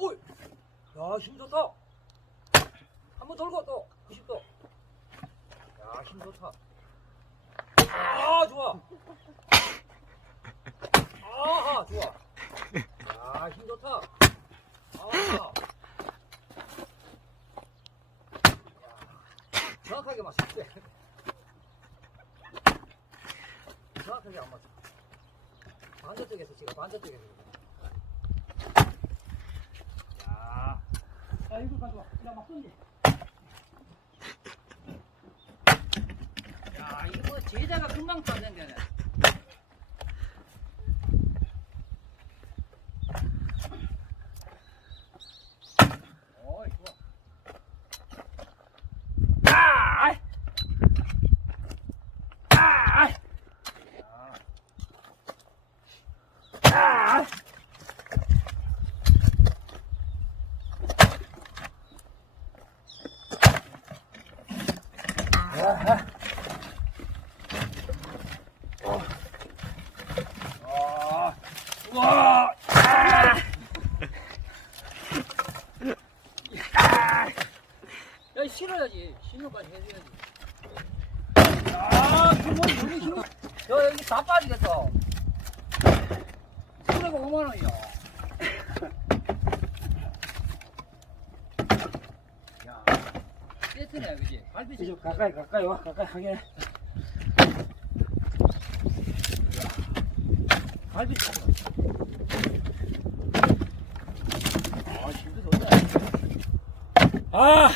오이. 야, 힘 좋다. 한번 돌고 또 90도. 야, 힘 좋다. 아, 좋아. 아하, 좋아. 야, 힘 좋다. 아하. 정확하게 맞췄대. 정확하게 안 맞춰. 반대쪽에서 지금 반대쪽에서. 야, 야 이거 가져와. 야, 막 던지. 야, 이거 제자가 금방 타는 게네. 어이, 좋아. 아! 아! 아! 와! 야, 실어야지. 신호까지 해줘야지. 야, 힘이 여기 힘이. 야, 여기 다 빠지겠어. 손해가 5만원이야. 야, 세트네, 그지? 발빛이. 이쪽 가까이 와. 가까이 하게. 발빛이. 아, 힘도 좋네. 아!